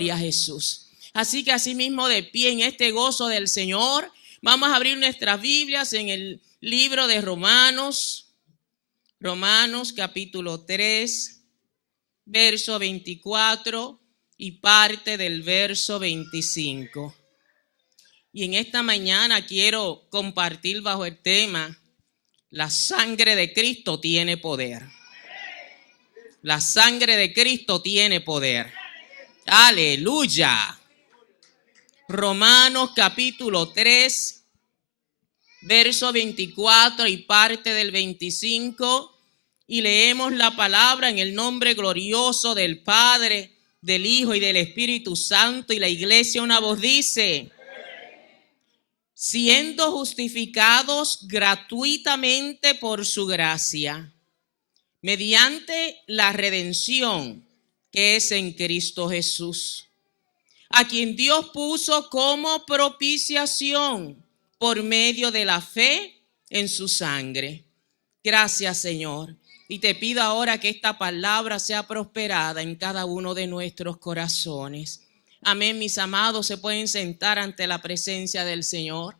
Gloria a Jesús. Así que asimismo de pie en este gozo del Señor, vamos a abrir nuestras Biblias en el libro de Romanos capítulo 3, verso 24 y parte del verso 25. Y en esta mañana quiero compartir bajo el tema: la sangre de Cristo tiene poder. La sangre de Cristo tiene poder. Aleluya. Romanos capítulo 3, verso 24 y parte del 25. Y leemos la palabra en el nombre glorioso del Padre, del Hijo y del Espíritu Santo. Y la iglesia una voz dice: siendo justificados gratuitamente por su gracia, mediante la redención que es en Cristo Jesús, a quien Dios puso como propiciación por medio de la fe en su sangre. Gracias, Señor. Y te pido ahora que esta palabra sea prosperada en cada uno de nuestros corazones. Amén, mis amados. Se pueden sentar ante la presencia del Señor.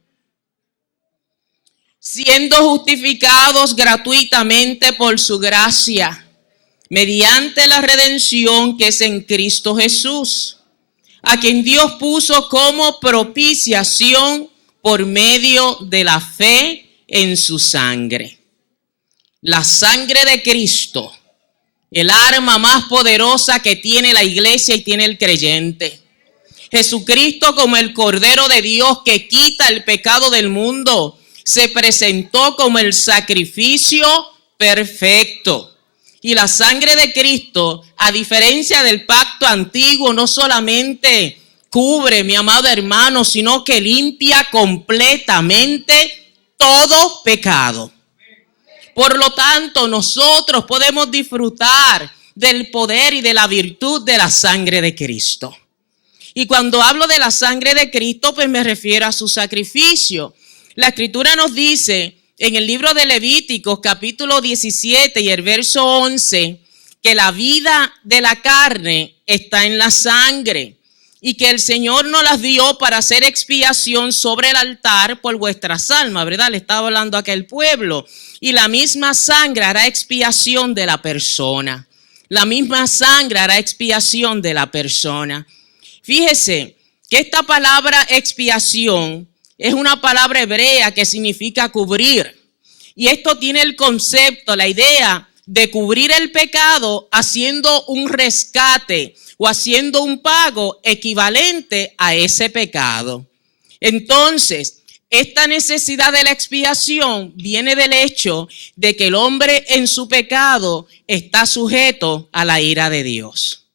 Siendo justificados gratuitamente por su gracia, mediante la redención que es en Cristo Jesús, a quien Dios puso como propiciación por medio de la fe en su sangre. La sangre de Cristo, el arma más poderosa que tiene la iglesia y tiene el creyente. Jesucristo, como el Cordero de Dios que quita el pecado del mundo, se presentó como el sacrificio perfecto. Y la sangre de Cristo, a diferencia del pacto antiguo, no solamente cubre, mi amado hermano, sino que limpia completamente todo pecado. Por lo tanto, nosotros podemos disfrutar del poder y de la virtud de la sangre de Cristo. Y cuando hablo de la sangre de Cristo, pues me refiero a su sacrificio. La Escritura nos dice en el libro de Levíticos, capítulo 17 y el verso 11, que la vida de la carne está en la sangre y que el Señor nos las dio para hacer expiación sobre el altar por vuestras almas, ¿verdad? Le estaba hablando a aquel pueblo. Y la misma sangre hará expiación de la persona. La misma sangre hará expiación de la persona. Fíjese que esta palabra expiación es una palabra hebrea que significa cubrir. Y esto tiene el concepto, la idea de cubrir el pecado haciendo un rescate o haciendo un pago equivalente a ese pecado. Entonces, esta necesidad de la expiación viene del hecho de que el hombre en su pecado está sujeto a la ira de Dios.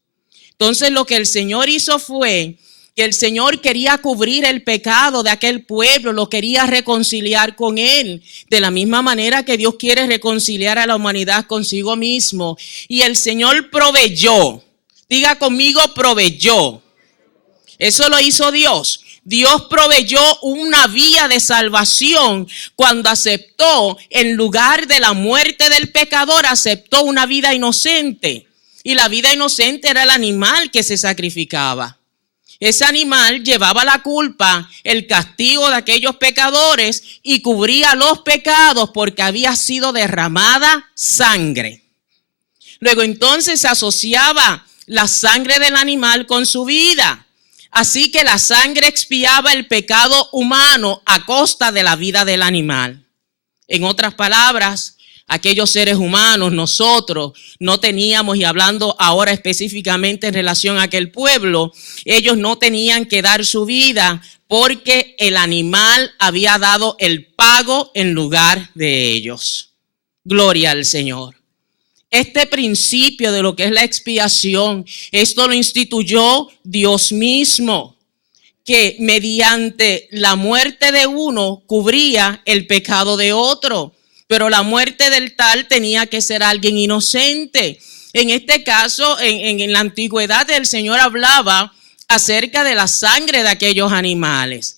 Entonces, lo que el Señor hizo fue que el Señor quería cubrir el pecado de aquel pueblo, lo quería reconciliar con él, de la misma manera que Dios quiere reconciliar a la humanidad consigo mismo. Y el Señor proveyó, diga conmigo, proveyó. Eso lo hizo Dios. Dios proveyó una vía de salvación cuando aceptó, en lugar de la muerte del pecador, aceptó una vida inocente. Y la vida inocente era el animal que se sacrificaba. Ese animal llevaba la culpa, el castigo de aquellos pecadores y cubría los pecados porque había sido derramada sangre. Luego entonces se asociaba la sangre del animal con su vida. Así que la sangre expiaba el pecado humano a costa de la vida del animal. En otras palabras, aquellos seres humanos, nosotros no teníamos, y hablando ahora específicamente en relación a aquel pueblo, ellos no tenían que dar su vida porque el animal había dado el pago en lugar de ellos. Gloria al Señor. Este principio de lo que es la expiación, esto lo instituyó Dios mismo, que mediante la muerte de uno cubría el pecado de otro. Pero la muerte del tal tenía que ser alguien inocente. En este caso, en la antigüedad, el Señor hablaba acerca de la sangre de aquellos animales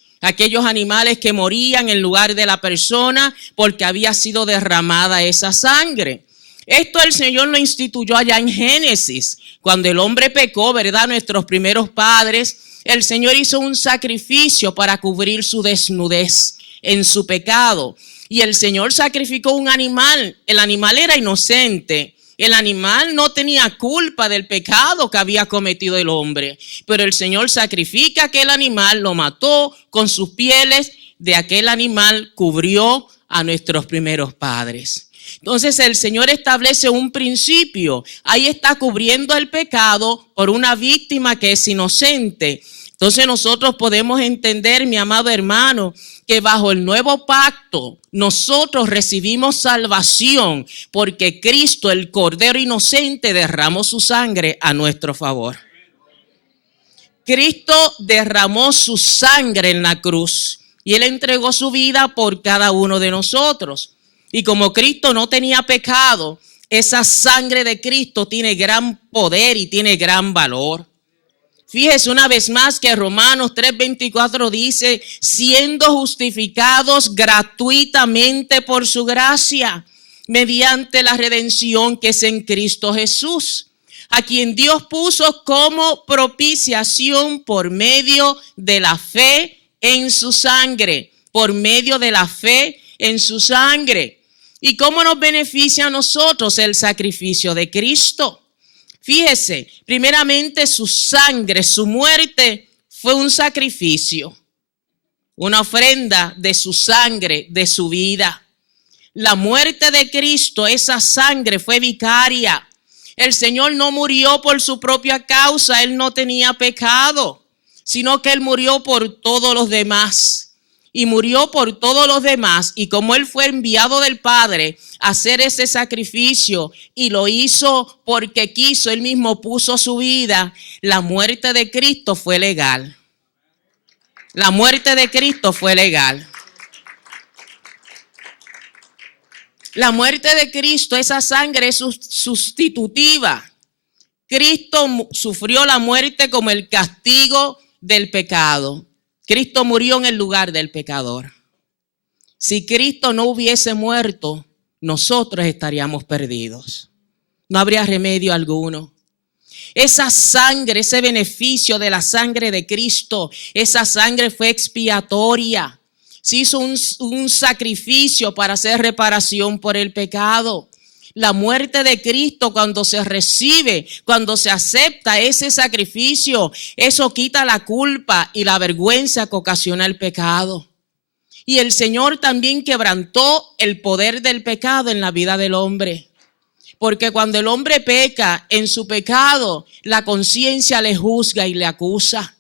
que morían en lugar de la persona porque había sido derramada esa sangre. Esto el Señor lo instituyó allá en Génesis, cuando el hombre pecó, ¿verdad? Nuestros primeros padres, el Señor hizo un sacrificio para cubrir su desnudez en su pecado. Y el Señor sacrificó un animal. El animal era inocente. El animal no tenía culpa del pecado que había cometido el hombre. Pero el Señor sacrifica aquel animal, lo mató con sus pieles. De aquel animal cubrió a nuestros primeros padres. Entonces el Señor establece un principio. Ahí está cubriendo el pecado por una víctima que es inocente. Entonces nosotros podemos entender, mi amado hermano, que bajo el nuevo pacto nosotros recibimos salvación porque Cristo, el Cordero inocente, derramó su sangre a nuestro favor. Cristo derramó su sangre en la cruz y Él entregó su vida por cada uno de nosotros. Y como Cristo no tenía pecado, esa sangre de Cristo tiene gran poder y tiene gran valor. Fíjese una vez más que Romanos 3:24 dice, siendo justificados gratuitamente por su gracia, mediante la redención que es en Cristo Jesús, a quien Dios puso como propiciación por medio de la fe en su sangre, por medio de la fe en su sangre. ¿Y cómo nos beneficia a nosotros el sacrificio de Cristo? Fíjese, primeramente su sangre, su muerte fue un sacrificio, una ofrenda de su sangre, de su vida. La muerte de Cristo, esa sangre fue vicaria. El Señor no murió por su propia causa, Él no tenía pecado, sino que Él murió por todos los demás. Y murió por todos los demás. Y como Él fue enviado del Padre a hacer ese sacrificio y lo hizo porque quiso, Él mismo puso su vida, la muerte de Cristo fue legal. La muerte de Cristo fue legal. La muerte de Cristo, esa sangre es sustitutiva. Cristo sufrió la muerte como el castigo del pecado. Cristo murió en el lugar del pecador. Si Cristo no hubiese muerto, nosotros estaríamos perdidos. No habría remedio alguno. Esa sangre, ese beneficio de la sangre de Cristo, esa sangre fue expiatoria. Se hizo un sacrificio para hacer reparación por el pecado. La muerte de Cristo, cuando se recibe, cuando se acepta ese sacrificio, eso quita la culpa y la vergüenza que ocasiona el pecado. Y el Señor también quebrantó el poder del pecado en la vida del hombre. Porque cuando el hombre peca en su pecado, la conciencia le juzga y le acusa.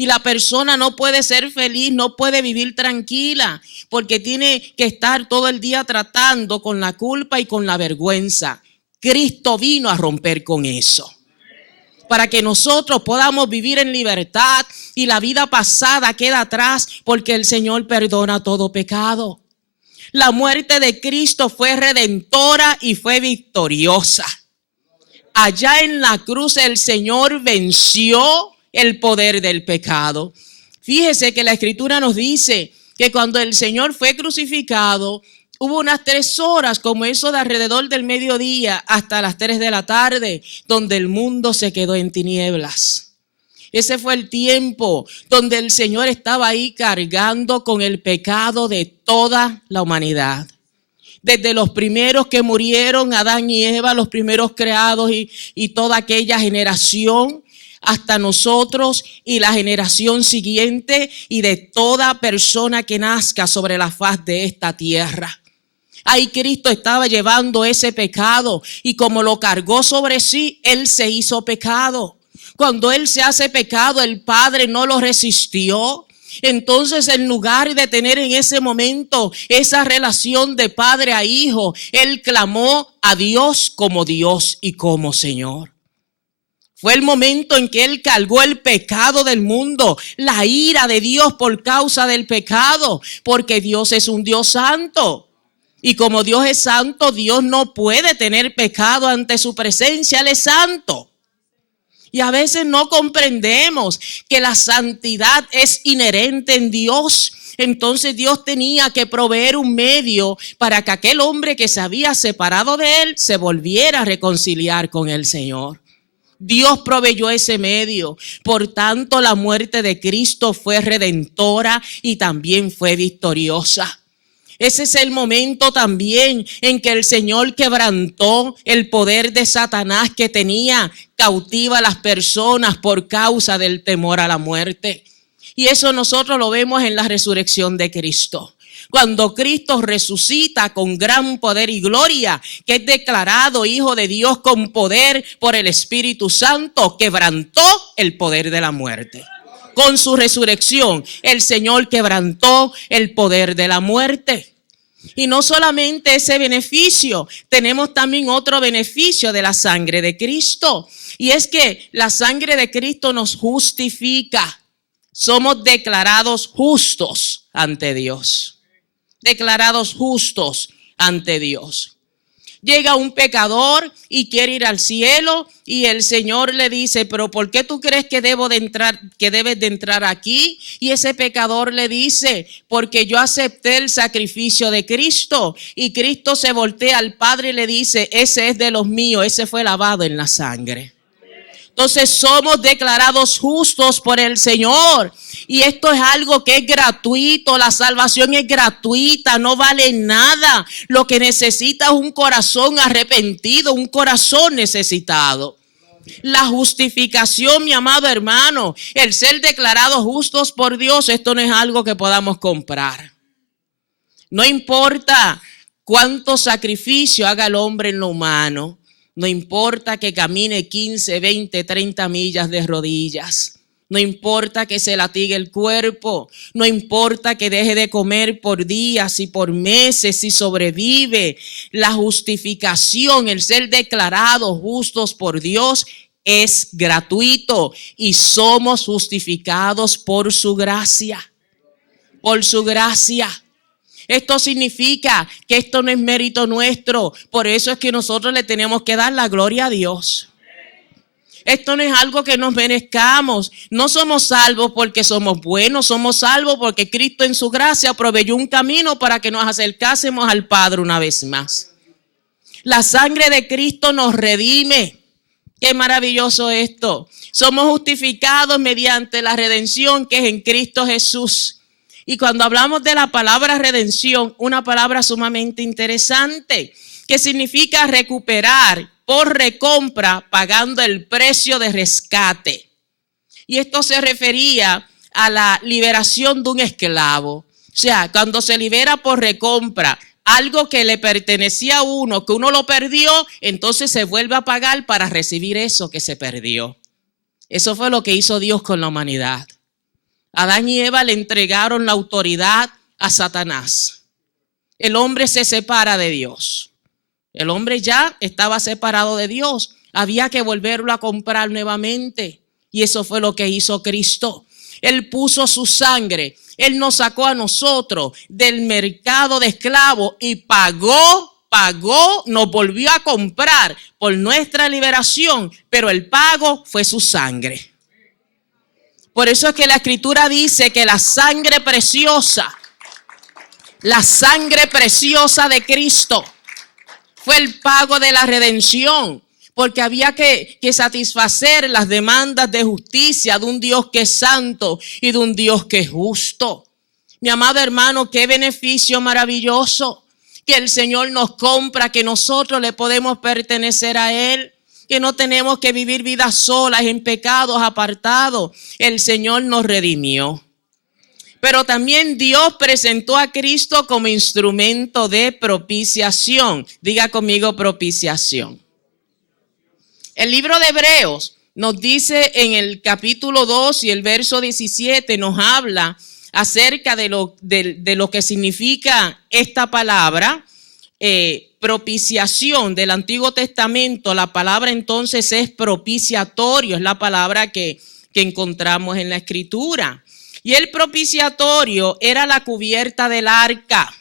Y la persona no puede ser feliz, no puede vivir tranquila, porque tiene que estar todo el día tratando con la culpa y con la vergüenza. Cristo vino a romper con eso, para que nosotros podamos vivir en libertad y la vida pasada queda atrás, porque el Señor perdona todo pecado. La muerte de Cristo fue redentora y fue victoriosa. Allá en la cruz el Señor venció el poder del pecado. Fíjese que la Escritura nos dice que cuando el Señor fue crucificado, hubo unas 3 horas, como eso de alrededor del mediodía hasta las 3 de la tarde, donde el mundo se quedó en tinieblas. Ese fue el tiempo donde el Señor estaba ahí cargando con el pecado de toda la humanidad. Desde los primeros que murieron, Adán y Eva, los primeros creados y toda aquella generación, hasta nosotros y la generación siguiente y de toda persona que nazca sobre la faz de esta tierra. Ahí Cristo estaba llevando ese pecado y como lo cargó sobre sí, Él se hizo pecado. Cuando Él se hace pecado, el Padre no lo resistió. Entonces, en lugar de tener en ese momento esa relación de padre a hijo, Él clamó a Dios y como Señor. Fue el momento en que Él cargó el pecado del mundo, la ira de Dios por causa del pecado, porque Dios es un Dios santo. Y como Dios es santo, Dios no puede tener pecado ante su presencia, Él es santo. Y a veces no comprendemos que la santidad es inherente en Dios, Entonces Dios tenía que proveer un medio para que aquel hombre que se había separado de él se volviera a reconciliar con el Señor. Dios proveyó ese medio. Por tanto, la muerte de Cristo fue redentora y también fue victoriosa. Ese es el momento también en que el Señor quebrantó el poder de Satanás que tenía cautiva a las personas por causa del temor a la muerte. Y eso nosotros lo vemos en la resurrección de Cristo. Cuando Cristo resucita con gran poder y gloria, que es declarado Hijo de Dios con poder por el Espíritu Santo, quebrantó el poder de la muerte. Con su resurrección, el Señor quebrantó el poder de la muerte. Y no solamente ese beneficio, tenemos también otro beneficio de la sangre de Cristo. Y es que la sangre de Cristo nos justifica. Somos declarados justos ante Dios. Declarados justos ante Dios. Llega un pecador y quiere ir al cielo y el Señor le dice, pero ¿por qué tú crees que debes de entrar aquí? Y ese pecador le dice, porque yo acepté el sacrificio de Cristo. Y Cristo se voltea al Padre y le dice, ese es de los míos, ese fue lavado en la sangre. Entonces somos declarados justos por el Señor. Y esto es algo que es gratuito. La salvación es gratuita, no vale nada. Lo que necesita es un corazón arrepentido, un corazón necesitado. La justificación, mi amado hermano, el ser declarados justos por Dios, esto no es algo que podamos comprar. No importa cuánto sacrificio haga el hombre en lo humano. No importa que camine 15, 20, 30 millas de rodillas. No importa que se latigue el cuerpo. No importa que deje de comer por días y por meses si sobrevive. La justificación, el ser declarados justos por Dios es gratuito y somos justificados por su gracia. Por su gracia. Esto significa que esto no es mérito nuestro. Por eso es que nosotros le tenemos que dar la gloria a Dios. Esto no es algo que nos merezcamos. No somos salvos porque somos buenos. Somos salvos porque Cristo en su gracia proveyó un camino para que nos acercásemos al Padre una vez más. La sangre de Cristo nos redime. Qué maravilloso esto. Somos justificados mediante la redención que es en Cristo Jesús. Y cuando hablamos de la palabra redención, una palabra sumamente interesante, que significa recuperar por recompra pagando el precio de rescate. Y esto se refería a la liberación de un esclavo. O sea, cuando se libera por recompra, algo que le pertenecía a uno, que uno lo perdió, entonces se vuelve a pagar para recibir eso que se perdió. Eso fue lo que hizo Dios con la humanidad. Adán y Eva le entregaron la autoridad a Satanás. El hombre se separa de Dios. El hombre ya estaba separado de Dios. Había que volverlo a comprar nuevamente. Y eso fue lo que hizo Cristo. Él puso su sangre. Él nos sacó a nosotros del mercado de esclavos y pagó, nos volvió a comprar por nuestra liberación. Pero el pago fue su sangre. Por eso es que la Escritura dice que la sangre preciosa de Cristo fue el pago de la redención, porque había que satisfacer las demandas de justicia de un Dios que es santo y de un Dios que es justo. Mi amado hermano, qué beneficio maravilloso que el Señor nos compra, que nosotros le podemos pertenecer a Él. Que no tenemos que vivir vidas solas en pecados apartados. El Señor nos redimió. Pero también Dios presentó a Cristo como instrumento de propiciación. Diga conmigo propiciación. El libro de Hebreos nos dice en el capítulo 2 y el verso 17 nos habla acerca de lo que significa esta palabra. Propiciación del Antiguo Testamento, la palabra entonces es propiciatorio, es la palabra que encontramos en la Escritura. Y el propiciatorio era la cubierta del arca.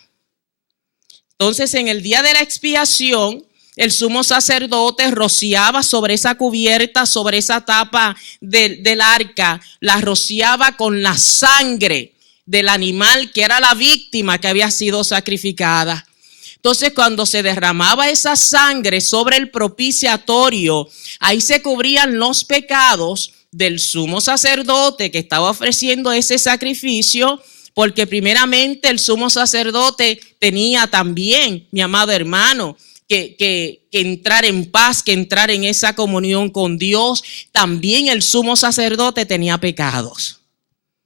Entonces, en el día de la expiación, el sumo sacerdote rociaba sobre esa cubierta, sobre esa tapa del arca, la rociaba con la sangre del animal que era la víctima que había sido sacrificada. Entonces, cuando se derramaba esa sangre sobre el propiciatorio, ahí se cubrían los pecados del sumo sacerdote que estaba ofreciendo ese sacrificio, porque primeramente el sumo sacerdote tenía también, mi amado hermano, que entrar en paz, que entrar en esa comunión con Dios. También el sumo sacerdote tenía pecados,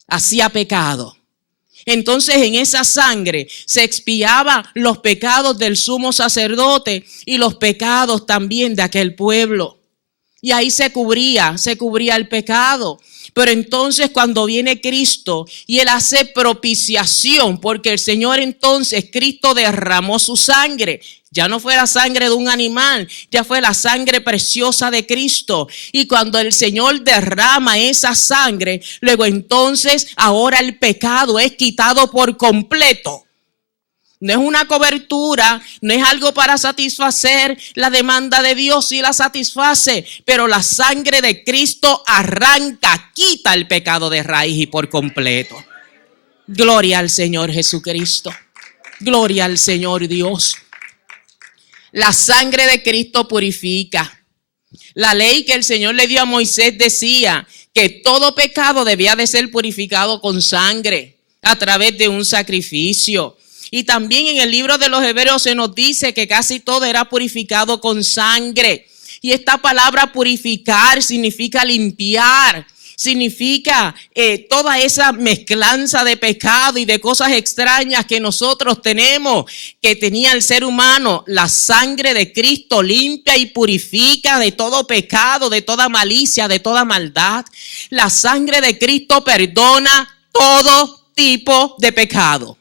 hacía pecado. Entonces en esa sangre se expiaba los pecados del sumo sacerdote y los pecados también de aquel pueblo. Y ahí se cubría el pecado. Pero entonces cuando viene Cristo y Él hace propiciación, porque el Señor entonces, Cristo derramó su sangre. Ya no fue la sangre de un animal, ya fue la sangre preciosa de Cristo. Y cuando el Señor derrama esa sangre, luego entonces ahora el pecado es quitado por completo. No es una cobertura, no es algo para satisfacer la demanda de Dios, sí la satisface, pero la sangre de Cristo arranca, quita el pecado de raíz y por completo. Gloria al Señor Jesucristo, gloria al Señor Dios. La sangre de Cristo purifica. La ley que el Señor le dio a Moisés decía que todo pecado debía de ser purificado con sangre a través de un sacrificio. Y también en el libro de los Hebreos se nos dice que casi todo era purificado con sangre. Y esta palabra purificar significa limpiar. Significa toda esa mezclanza de pecado y de cosas extrañas que nosotros tenemos, que tenía el ser humano. La sangre de Cristo limpia y purifica de todo pecado, de toda malicia, de toda maldad. La sangre de Cristo perdona todo tipo de pecado.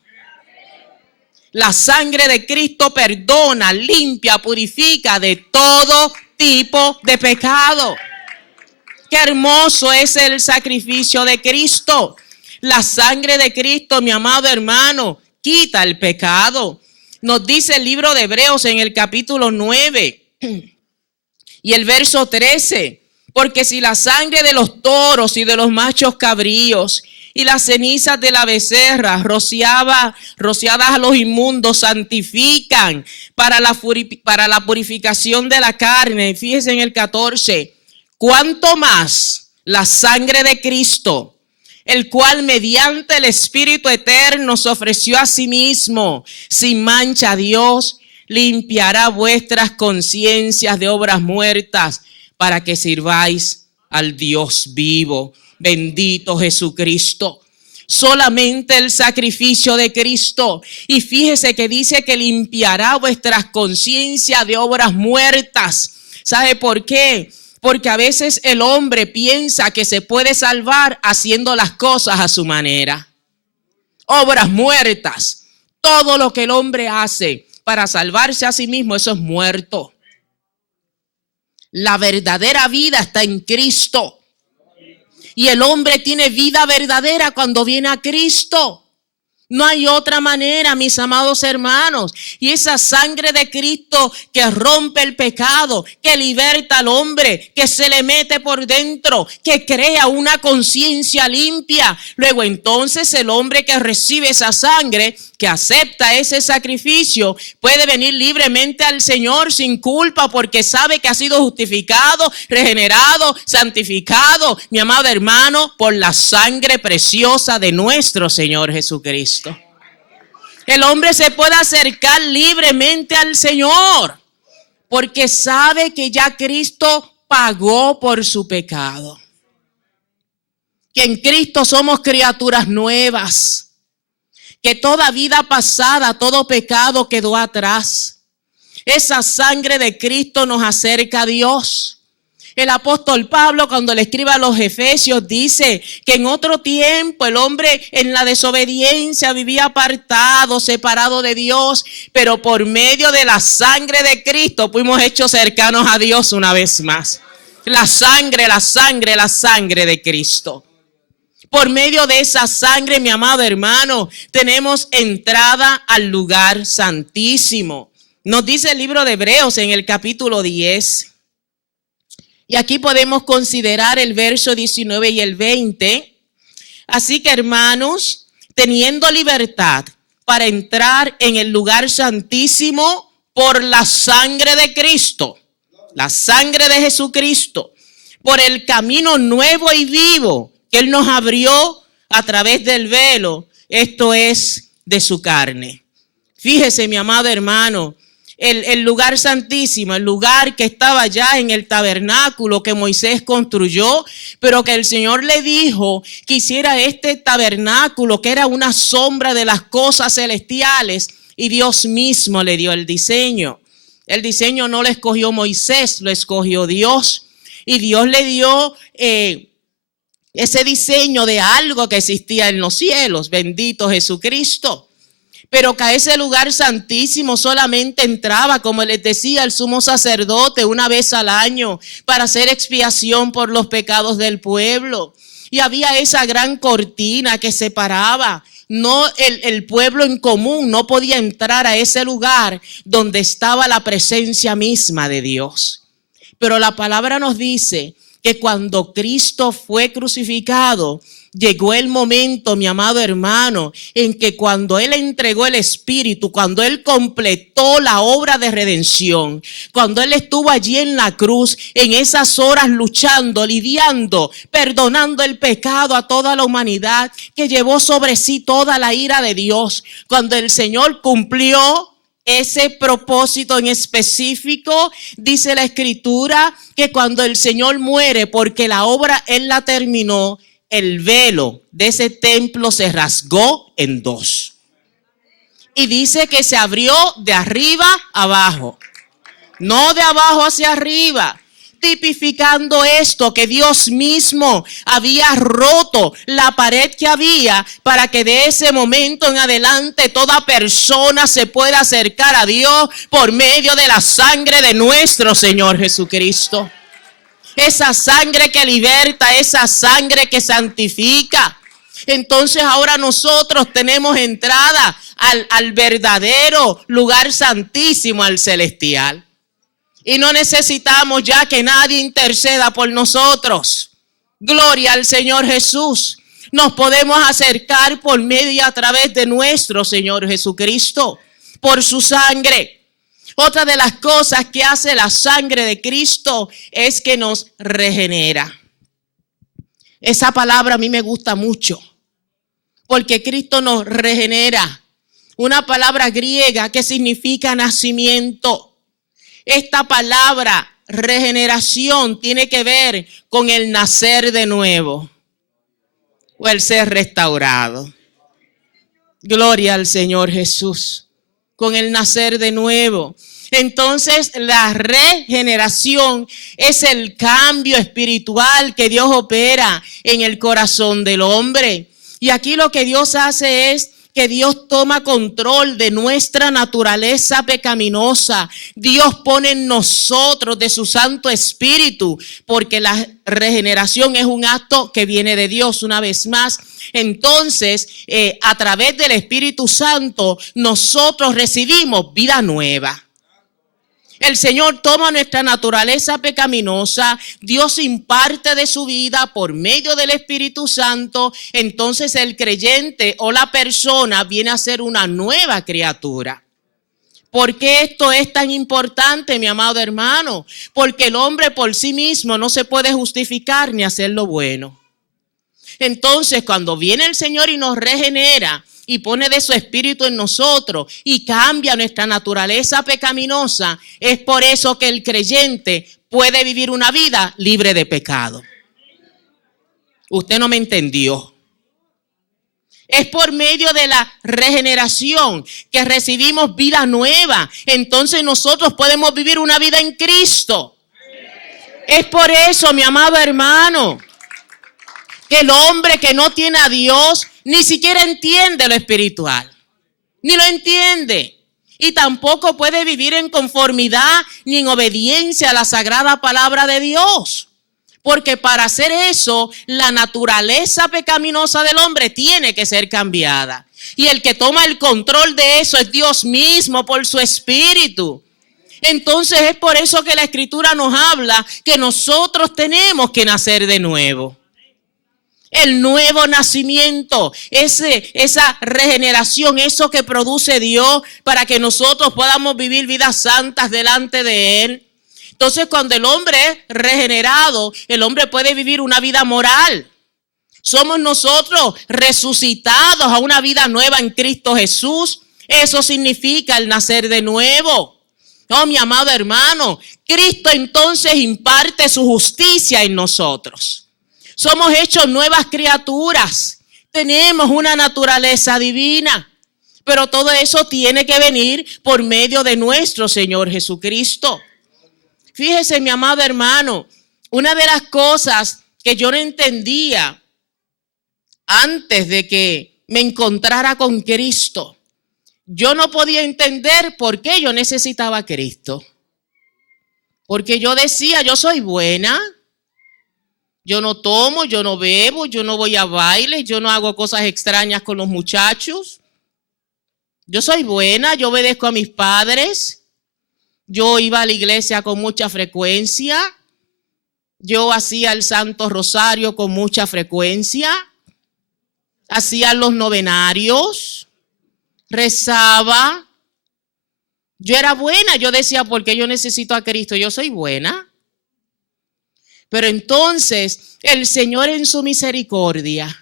La sangre de Cristo perdona, limpia, purifica de todo tipo de pecado. Qué hermoso es el sacrificio de Cristo. La sangre de Cristo, mi amado hermano, quita el pecado. Nos dice el libro de Hebreos en el capítulo 9 y el verso 13. Porque si la sangre de los toros y de los machos cabríos y las cenizas de la becerra rociadas a los inmundos santifican para la purificación de la carne. Fíjense en el 14. ¿Cuánto más la sangre de Cristo, el cual mediante el Espíritu Eterno se ofreció a sí mismo sin mancha a Dios, limpiará vuestras conciencias de obras muertas para que sirváis al Dios vivo? Bendito Jesucristo. Solamente el sacrificio de Cristo. Y fíjese que dice que limpiará vuestras conciencias de obras muertas. ¿Sabe por qué? Porque a veces el hombre piensa que se puede salvar haciendo las cosas a su manera. Obras muertas. Todo lo que el hombre hace para salvarse a sí mismo, eso es muerto. La verdadera vida está en Cristo. Y el hombre tiene vida verdadera cuando viene a Cristo. No hay otra manera, mis amados hermanos. Y esa sangre de Cristo que rompe el pecado, que liberta al hombre, que se le mete por dentro, que crea una conciencia limpia. Luego entonces el hombre que recibe esa sangre, que acepta ese sacrificio, puede venir libremente al Señor sin culpa porque sabe que ha sido justificado, regenerado, santificado, mi amado hermano, por la sangre preciosa de nuestro Señor Jesucristo. El hombre se puede acercar libremente al Señor porque sabe que ya Cristo pagó por su pecado. Que en Cristo somos criaturas nuevas. Que toda vida pasada, todo pecado quedó atrás. Esa sangre de Cristo nos acerca a Dios. El apóstol Pablo, cuando le escribe a los Efesios, dice que en otro tiempo el hombre en la desobediencia vivía apartado, separado de Dios, pero por medio de la sangre de Cristo fuimos hechos cercanos a Dios una vez más. La sangre de Cristo. Por medio de esa sangre, mi amado hermano, tenemos entrada al lugar santísimo. Nos dice el libro de Hebreos en el capítulo 10. Y aquí podemos considerar el verso 19 y el 20. Así que, hermanos, teniendo libertad para entrar en el lugar santísimo por la sangre de Cristo, la sangre de Jesucristo, por el camino nuevo y vivo que Él nos abrió a través del velo, esto es de su carne. Fíjese, mi amado hermano, el lugar santísimo, el lugar que estaba ya en el tabernáculo que Moisés construyó, pero que el Señor le dijo que hiciera este tabernáculo, que era una sombra de las cosas celestiales, y Dios mismo le dio el diseño. El diseño no lo escogió Moisés, lo escogió Dios, y Dios le dio ese diseño de algo que existía en los cielos. Bendito Jesucristo. Pero que a ese lugar santísimo solamente entraba, como les decía, el sumo sacerdote una vez al año para hacer expiación por los pecados del pueblo. Y había esa gran cortina que separaba. No, el pueblo en común no podía entrar a ese lugar donde estaba la presencia misma de Dios. Pero la palabra nos dice que cuando Cristo fue crucificado, llegó el momento, mi amado hermano, en que cuando Él entregó el Espíritu, cuando Él completó la obra de redención, cuando Él estuvo allí en la cruz, en esas horas luchando, lidiando, perdonando el pecado a toda la humanidad, que llevó sobre sí toda la ira de Dios, cuando el Señor cumplió ese propósito en específico, dice la Escritura que cuando el Señor muere, porque la obra Él la terminó, el velo de ese templo se rasgó en dos. Y dice que se abrió de arriba a abajo, no de abajo hacia arriba, tipificando esto, que Dios mismo había roto la pared que había para que de ese momento en adelante toda persona se pueda acercar a Dios por medio de la sangre de nuestro Señor Jesucristo. Esa sangre que liberta, esa sangre que santifica. Entonces ahora nosotros tenemos entrada al verdadero lugar santísimo, al celestial. Y no necesitamos ya que nadie interceda por nosotros. Gloria al Señor Jesús. Nos podemos acercar por medio y a través de nuestro Señor Jesucristo, por su sangre. Otra de las cosas que hace la sangre de Cristo es que nos regenera. Esa palabra a mí me gusta mucho, porque Cristo nos regenera. Una palabra griega que significa nacimiento. Esta palabra regeneración tiene que ver con el nacer de nuevo o el ser restaurado. Gloria al Señor Jesús. Con el nacer de nuevo. Entonces la regeneración es el cambio espiritual que Dios opera en el corazón del hombre. Y aquí lo que Dios hace es que Dios toma control de nuestra naturaleza pecaminosa. Dios pone en nosotros de su Santo Espíritu, porque la regeneración es un acto que viene de Dios una vez más. Entonces, a través del Espíritu Santo, nosotros recibimos vida nueva. El Señor toma nuestra naturaleza pecaminosa, Dios imparte de su vida por medio del Espíritu Santo. Entonces el creyente o la persona viene a ser una nueva criatura. ¿Por qué esto es tan importante, mi amado hermano? Porque el hombre por sí mismo no se puede justificar ni hacer lo bueno. Entonces, cuando viene el Señor y nos regenera y pone de su espíritu en nosotros y cambia nuestra naturaleza pecaminosa, es por eso que el creyente puede vivir una vida libre de pecado. Usted no me entendió. Es por medio de la regeneración que recibimos vida nueva. Entonces nosotros podemos vivir una vida en Cristo. Es por eso, mi amado hermano, que el hombre que no tiene a Dios ni siquiera entiende lo espiritual, ni lo entiende, y tampoco puede vivir en conformidad ni en obediencia a la sagrada palabra de Dios, porque para hacer eso, la naturaleza pecaminosa del hombre tiene que ser cambiada, y el que toma el control de eso es Dios mismo por su espíritu. Entonces es por eso que la Escritura nos habla que nosotros tenemos que nacer de nuevo. El nuevo nacimiento, esa regeneración, eso que produce Dios para que nosotros podamos vivir vidas santas delante de Él. Entonces, cuando el hombre es regenerado, el hombre puede vivir una vida moral. Somos nosotros resucitados a una vida nueva en Cristo Jesús. Eso significa el nacer de nuevo. No, mi amado hermano, Cristo entonces imparte su justicia en nosotros. Somos hechos nuevas criaturas. Tenemos una naturaleza divina. Pero todo eso tiene que venir por medio de nuestro Señor Jesucristo. Fíjese, mi amado hermano, una de las cosas que yo no entendía antes de que me encontrara con Cristo, yo no podía entender por qué yo necesitaba a Cristo. Porque yo decía, yo soy buena. Yo no tomo, yo no bebo, yo no voy a bailes, yo no hago cosas extrañas con los muchachos. Yo soy buena, yo obedezco a mis padres. Yo iba a la iglesia con mucha frecuencia. Yo hacía el Santo Rosario con mucha frecuencia. Hacía los novenarios. Rezaba. Yo era buena. Yo decía, ¿por qué yo necesito a Cristo? Yo soy buena. Pero entonces el Señor en su misericordia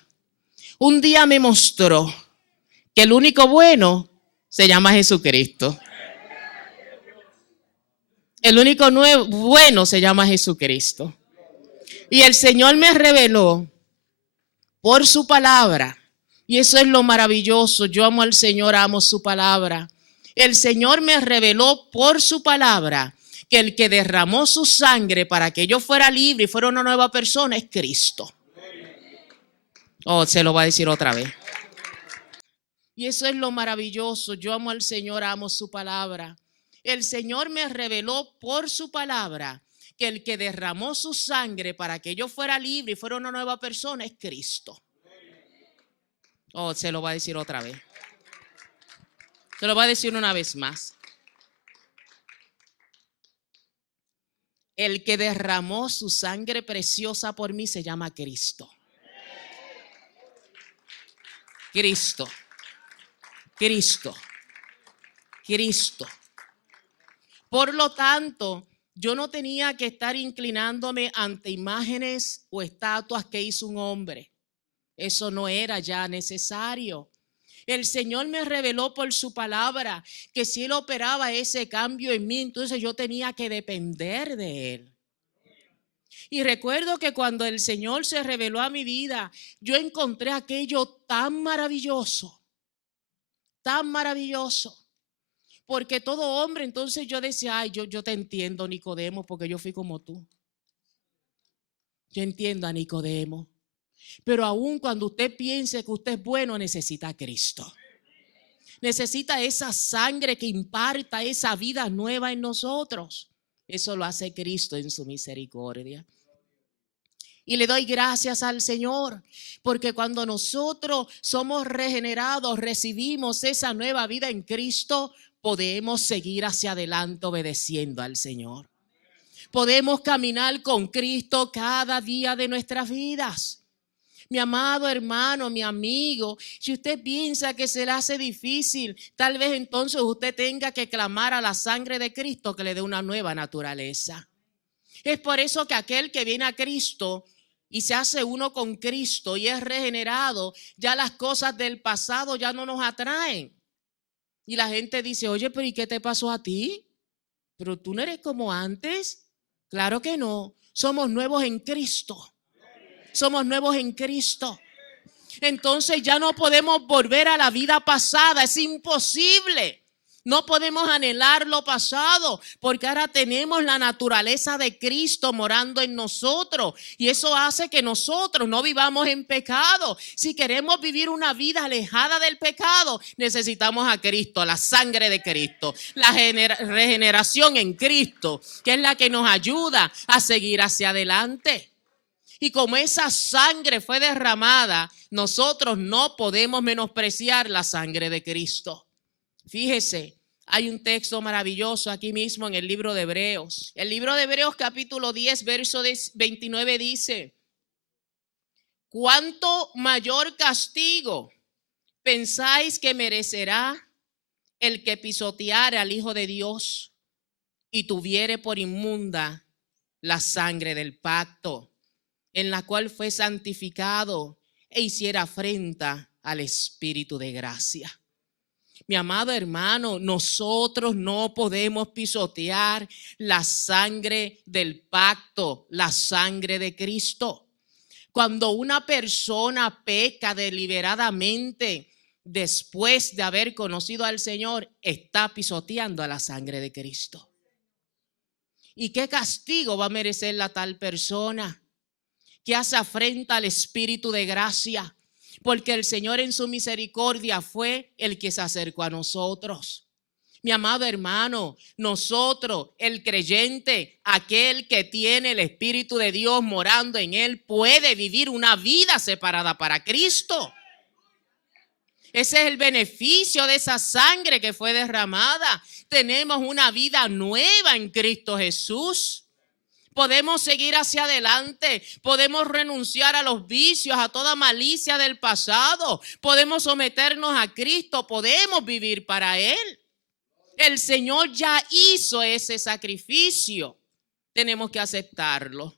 un día me mostró que el único bueno se llama Jesucristo. El único bueno se llama Jesucristo. Y el Señor me reveló por su palabra. Y eso es lo maravilloso. Yo amo al Señor, amo su palabra. El Señor me reveló por su palabra que el que derramó su sangre para que yo fuera libre y fuera una nueva persona es Cristo. Oh, se lo va a decir otra vez. Y eso es lo maravilloso. Yo amo al Señor, amo su palabra. El Señor me reveló por su palabra que el que derramó su sangre para que yo fuera libre y fuera una nueva persona es Cristo. Oh, se lo va a decir otra vez. Se lo va a decir una vez más. El que derramó su sangre preciosa por mí se llama Cristo. Cristo. Cristo. Cristo. Por lo tanto, yo no tenía que estar inclinándome ante imágenes o estatuas que hizo un hombre. Eso no era ya necesario. El Señor me reveló por su palabra que si Él operaba ese cambio en mí, entonces yo tenía que depender de Él. Y recuerdo que cuando el Señor se reveló a mi vida, yo encontré aquello tan maravilloso, porque todo hombre, entonces yo decía, ay, yo te entiendo, Nicodemo, porque yo fui como tú. Yo entiendo a Nicodemo. Pero aún cuando usted piense que usted es bueno, necesita a Cristo. Necesita esa sangre que imparta esa vida nueva en nosotros. Eso lo hace Cristo en su misericordia. Y le doy gracias al Señor, porque cuando nosotros somos regenerados, recibimos esa nueva vida en Cristo, podemos seguir hacia adelante obedeciendo al Señor. Podemos caminar con Cristo cada día de nuestras vidas. Mi amado hermano, mi amigo, si usted piensa que se le hace difícil, tal vez entonces usted tenga que clamar a la sangre de Cristo que le dé una nueva naturaleza. Es por eso que aquel que viene a Cristo y se hace uno con Cristo y es regenerado, ya las cosas del pasado ya no nos atraen. Y la gente dice, oye, pero ¿y qué te pasó a ti? ¿Pero tú no eres como antes? Claro que no, somos nuevos en Cristo. Somos nuevos en Cristo. Entonces ya no podemos volver a la vida pasada. Es imposible. No podemos anhelar lo pasado porque ahora tenemos la naturaleza de Cristo morando en nosotros. Y eso hace que nosotros no vivamos en pecado. Si queremos vivir una vida alejada del pecado, necesitamos a Cristo, la sangre de Cristo, la regeneración en Cristo, que es la que nos ayuda a seguir hacia adelante. Y como esa sangre fue derramada, nosotros no podemos menospreciar la sangre de Cristo. Fíjese, hay un texto maravilloso aquí mismo en el libro de Hebreos. El libro de Hebreos capítulo 10, verso 29 dice, ¿Cuánto mayor castigo pensáis que merecerá el que pisoteare al Hijo de Dios y tuviere por inmunda la sangre del pacto, en la cual fue santificado e hiciera afrenta al Espíritu de gracia? Mi amado hermano, nosotros no podemos pisotear la sangre del pacto, la sangre de Cristo. Cuando una persona peca deliberadamente después de haber conocido al Señor, está pisoteando a la sangre de Cristo. ¿Y qué castigo va a merecer la tal persona que hace afrenta al Espíritu de gracia? Porque el Señor en su misericordia fue el que se acercó a nosotros. Mi amado hermano, nosotros, el creyente, aquel que tiene el Espíritu de Dios morando en él, puede vivir una vida separada para Cristo. Ese es el beneficio de esa sangre que fue derramada. Tenemos una vida nueva en Cristo Jesús. Podemos seguir hacia adelante, podemos renunciar a los vicios, a toda malicia del pasado, podemos someternos a Cristo, podemos vivir para Él. El Señor ya hizo ese sacrificio, tenemos que aceptarlo.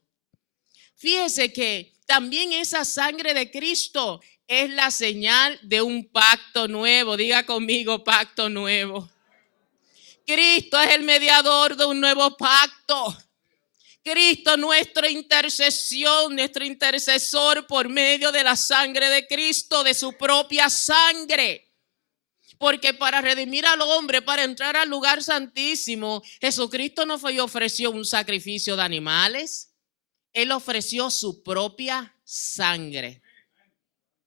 Fíjese que también esa sangre de Cristo es la señal de un pacto nuevo. Diga conmigo, pacto nuevo. Cristo es el mediador de un nuevo pacto. Cristo, nuestra intercesión, nuestro intercesor por medio de la sangre de Cristo, de su propia sangre. Porque para redimir al hombre, para entrar al lugar santísimo, Jesucristo no fue y ofreció un sacrificio de animales. Él ofreció su propia sangre.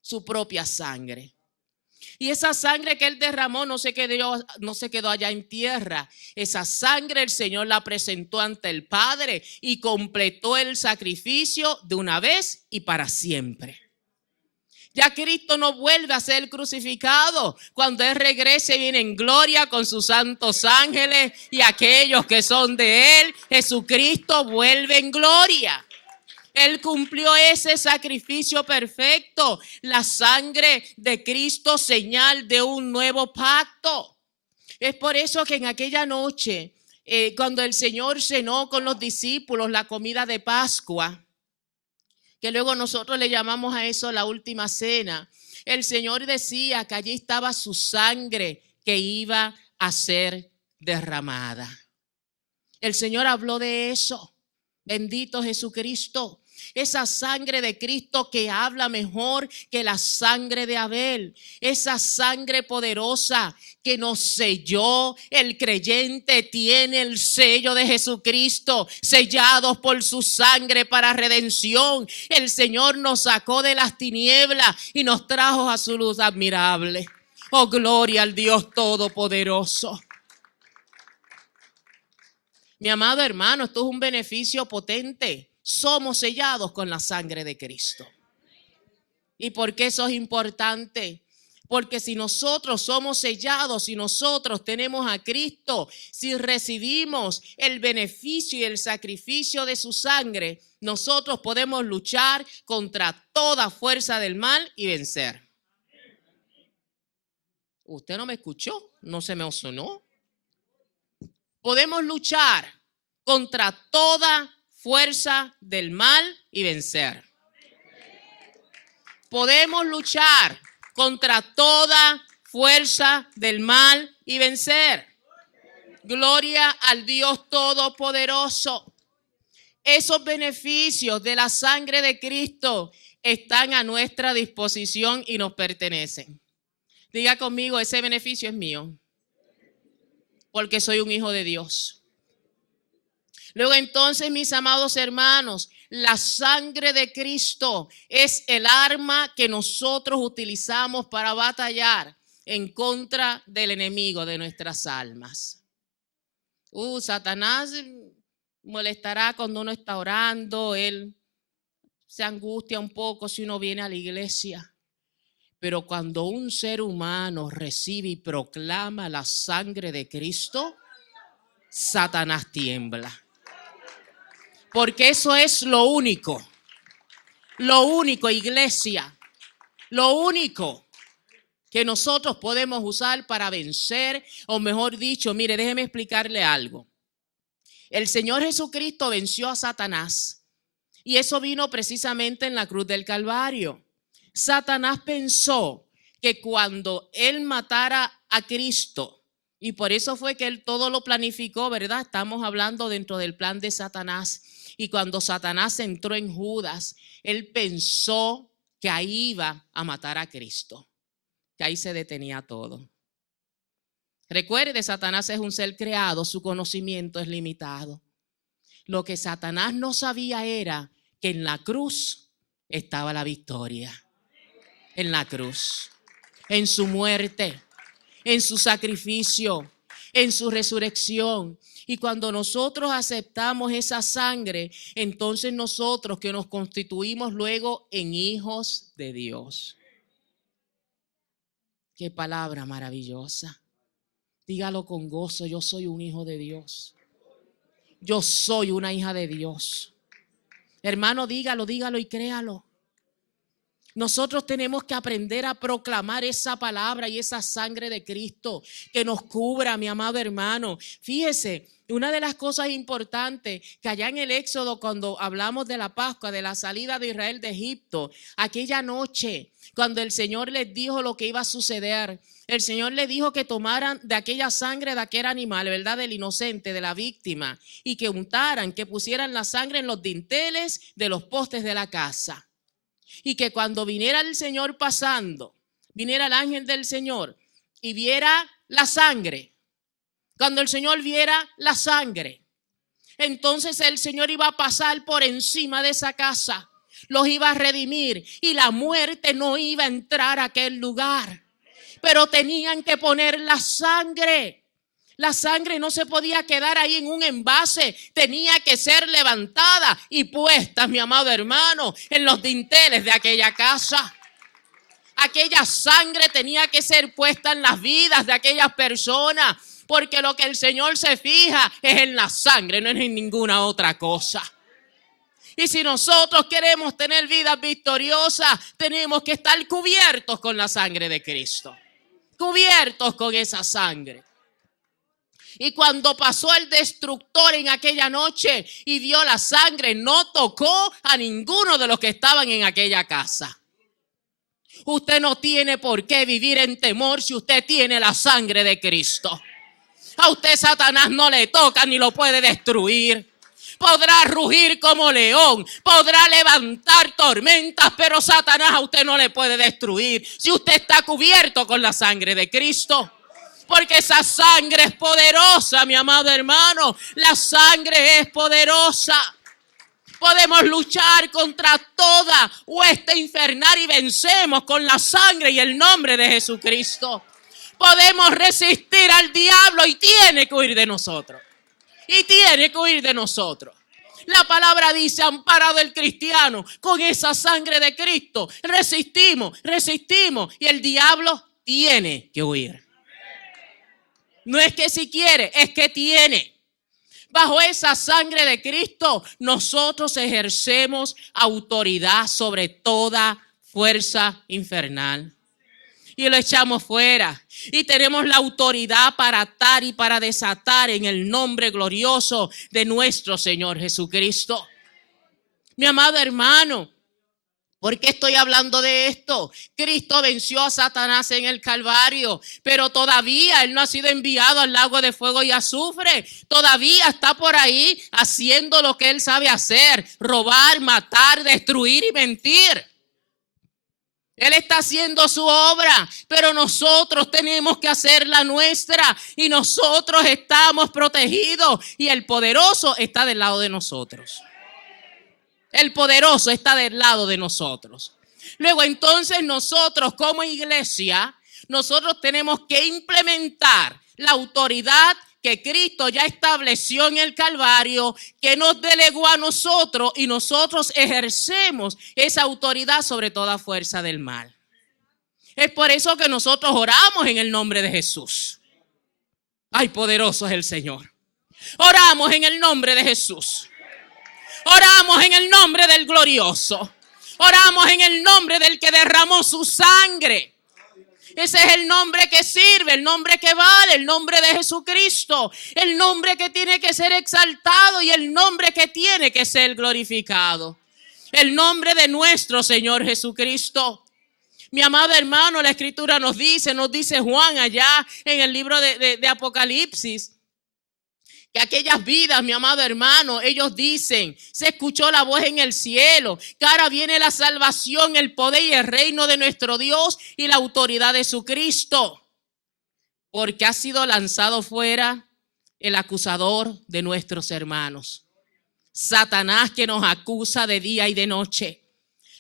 Su propia sangre. Y esa sangre que Él derramó no se quedó allá en tierra. Esa sangre el Señor la presentó ante el Padre y completó el sacrificio de una vez y para siempre. Ya Cristo no vuelve a ser crucificado. Cuando Él regrese, viene en gloria con sus santos ángeles y aquellos que son de Él. Jesucristo vuelve en gloria. Él cumplió ese sacrificio perfecto. La sangre de Cristo, señal de un nuevo pacto. Es por eso que en aquella noche, cuando el Señor cenó con los discípulos la comida de Pascua, que luego nosotros le llamamos a eso la última cena, el Señor decía que allí estaba su sangre que iba a ser derramada. El Señor habló de eso. Bendito Jesucristo. Esa sangre de Cristo que habla mejor que la sangre de Abel. Esa sangre poderosa que nos selló. El creyente tiene el sello de Jesucristo, sellados por su sangre para redención. El Señor nos sacó de las tinieblas y nos trajo a su luz admirable. Oh, gloria al Dios Todopoderoso. Mi amado hermano, esto es un beneficio potente. Somos sellados con la sangre de Cristo. ¿Y por qué eso es importante? Porque si nosotros somos sellados, si nosotros tenemos a Cristo, si recibimos el beneficio y el sacrificio de su sangre, nosotros podemos luchar contra toda fuerza del mal y vencer. ¿Usted no me escuchó? ¿No se me sonó? Podemos luchar contra toda fuerza del mal y vencer. Podemos luchar contra toda fuerza del mal y vencer. Gloria al Dios Todopoderoso. Esos beneficios de la sangre de Cristo están a nuestra disposición y nos pertenecen. Diga conmigo, ese beneficio es mío, porque soy un hijo de Dios. Luego entonces, mis amados hermanos, la sangre de Cristo es el arma que nosotros utilizamos para batallar en contra del enemigo de nuestras almas. Satanás molestará cuando uno está orando, él se angustia un poco si uno viene a la iglesia. Pero cuando un ser humano recibe y proclama la sangre de Cristo, Satanás tiembla. Porque eso es lo único Lo único, iglesia, lo único que nosotros podemos usar para vencer, o mejor dicho, mire, déjeme explicarle algo. El Señor Jesucristo venció a Satanás y eso vino precisamente en la cruz del Calvario. Satanás pensó que cuando él matara a Cristo, y por eso fue que él todo lo planificó, ¿verdad? Estamos hablando dentro del plan de Satanás. Y cuando Satanás entró en Judas, él pensó que ahí iba a matar a Cristo, que ahí se detenía todo. Recuerde, Satanás es un ser creado, su conocimiento es limitado. Lo que Satanás no sabía era que en la cruz estaba la victoria. En la cruz, en su muerte, en su sacrificio, en su resurrección. Y cuando nosotros aceptamos esa sangre, entonces nosotros que nos constituimos luego en hijos de Dios. Qué palabra maravillosa. Dígalo con gozo, yo soy un hijo de Dios. Yo soy una hija de Dios. Hermano, dígalo y créalo. Nosotros tenemos que aprender a proclamar esa palabra y esa sangre de Cristo que nos cubra, mi amado hermano. Fíjese, una de las cosas importantes que allá en el Éxodo, cuando hablamos de la Pascua, de la salida de Israel de Egipto, aquella noche, cuando el Señor les dijo lo que iba a suceder, el Señor les dijo que tomaran de aquella sangre de aquel animal, ¿verdad? Del inocente, de la víctima, y que untaran, que pusieran la sangre en los dinteles de los postes de la casa. Y que cuando viniera el Señor pasando, viniera el ángel del Señor y viera la sangre, cuando el Señor viera la sangre, entonces el Señor iba a pasar por encima de esa casa, los iba a redimir y la muerte no iba a entrar a aquel lugar. Pero tenían que poner la sangre. La sangre no se podía quedar ahí en un envase, tenía que ser levantada y puesta, mi amado hermano, en los dinteles de aquella casa. Aquella sangre tenía que ser puesta en las vidas de aquellas personas, porque lo que el Señor se fija es en la sangre, no es en ninguna otra cosa. Y si nosotros queremos tener vidas victoriosas, tenemos que estar cubiertos con la sangre de Cristo, cubiertos con esa sangre. Y cuando pasó el destructor en aquella noche y vio la sangre, no tocó a ninguno de los que estaban en aquella casa. Usted no tiene por qué vivir en temor si usted tiene la sangre de Cristo. A usted Satanás no le toca ni lo puede destruir. Podrá rugir como león, podrá levantar tormentas, pero Satanás a usted no le puede destruir si usted está cubierto con la sangre de Cristo. Porque esa sangre es poderosa, mi amado hermano. La sangre es poderosa. Podemos luchar contra toda hueste infernal y vencemos con la sangre y el nombre de Jesucristo. Podemos resistir al diablo y tiene que huir de nosotros. Y tiene que huir de nosotros. La palabra dice, amparado el cristiano, con esa sangre de Cristo, resistimos y el diablo tiene que huir. No es que si quiere, es que tiene. Bajo esa sangre de Cristo, nosotros ejercemos autoridad sobre toda fuerza infernal. Y lo echamos fuera. Y tenemos la autoridad para atar y para desatar en el nombre glorioso de nuestro Señor Jesucristo. Mi amado hermano, ¿por qué estoy hablando de esto? Cristo venció a Satanás en el Calvario, pero todavía Él no ha sido enviado al lago de fuego y azufre. Todavía está por ahí haciendo lo que Él sabe hacer: robar, matar, destruir y mentir. Él está haciendo su obra, pero nosotros tenemos que hacer la nuestra y nosotros estamos protegidos y el poderoso está del lado de nosotros. El poderoso está del lado de nosotros. Luego entonces nosotros como iglesia, nosotros tenemos que implementar la autoridad que Cristo ya estableció en el Calvario, que nos delegó a nosotros y nosotros ejercemos esa autoridad sobre toda fuerza del mal. Es por eso que nosotros oramos en el nombre de Jesús. Ay, poderoso es el Señor. Oramos en el nombre de Jesús. Oramos en el nombre del glorioso. Oramos en el nombre del que derramó su sangre. Ese es el nombre que sirve, el nombre que vale, el nombre de Jesucristo, el nombre que tiene que ser exaltado y el nombre que tiene que ser glorificado. El nombre de nuestro Señor Jesucristo. Mi amado hermano, la Escritura nos dice Juan allá en el libro de Apocalipsis, que aquellas vidas, mi amado hermano, ellos dicen, se escuchó la voz en el cielo, que ahora viene la salvación, el poder y el reino de nuestro Dios y la autoridad de su Cristo, porque ha sido lanzado fuera el acusador de nuestros hermanos, Satanás, que nos acusa de día y de noche.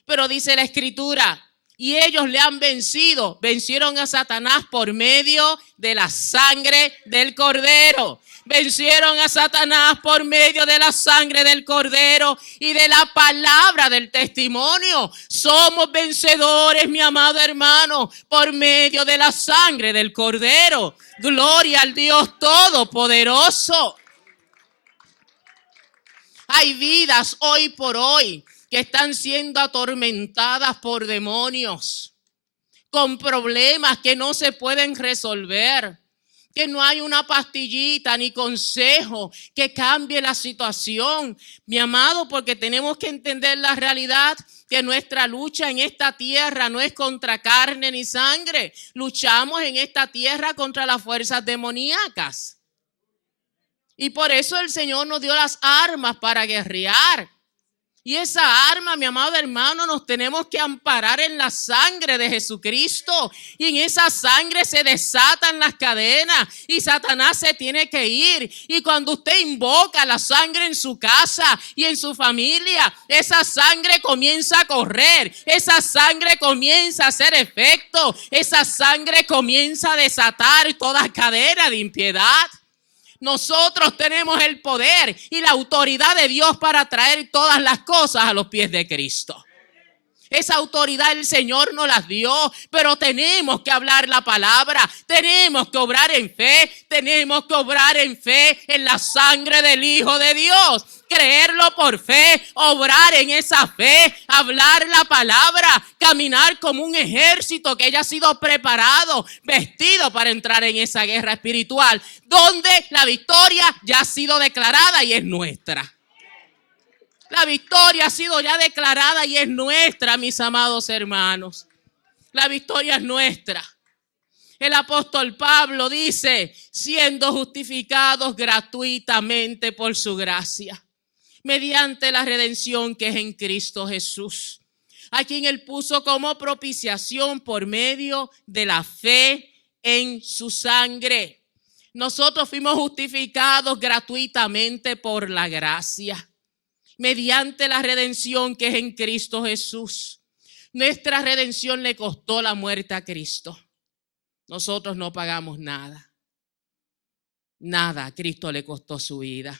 Pero dice la Escritura, y ellos le han vencido, vencieron a Satanás por medio de la sangre del Cordero. Vencieron a Satanás por medio de la sangre del Cordero y de la palabra del testimonio. Somos vencedores, mi amado hermano, por medio de la sangre del Cordero. Gloria al Dios Todopoderoso. Hay vidas hoy por hoy que están siendo atormentadas por demonios, con problemas que no se pueden resolver, que no hay una pastillita ni consejo que cambie la situación, mi amado, porque tenemos que entender la realidad que nuestra lucha en esta tierra no es contra carne ni sangre. Luchamos en esta tierra contra las fuerzas demoníacas. Y por eso el Señor nos dio las armas para guerrear. Y esa arma, mi amado hermano, nos tenemos que amparar en la sangre de Jesucristo. Y en esa sangre se desatan las cadenas y Satanás se tiene que ir. Y cuando usted invoca la sangre en su casa y en su familia, esa sangre comienza a correr. Esa sangre comienza a hacer efecto. Esa sangre comienza a desatar toda cadena de impiedad. Nosotros tenemos el poder y la autoridad de Dios para traer todas las cosas a los pies de Cristo. Esa autoridad el Señor nos las dio, pero tenemos que hablar la palabra, tenemos que obrar en fe, tenemos que obrar en fe en la sangre del Hijo de Dios. Creerlo por fe, obrar en esa fe, hablar la palabra, caminar como un ejército que ya ha sido preparado, vestido para entrar en esa guerra espiritual, donde la victoria ya ha sido declarada y es nuestra. La victoria ha sido ya declarada y es nuestra, mis amados hermanos. La victoria es nuestra. El apóstol Pablo dice, siendo justificados gratuitamente por su gracia, mediante la redención que es en Cristo Jesús, a quien él puso como propiciación por medio de la fe en su sangre. Nosotros fuimos justificados gratuitamente por la gracia, mediante la redención que es en Cristo Jesús. Nuestra redención le costó la muerte a Cristo. Nosotros no pagamos nada. Nada, a Cristo le costó su vida.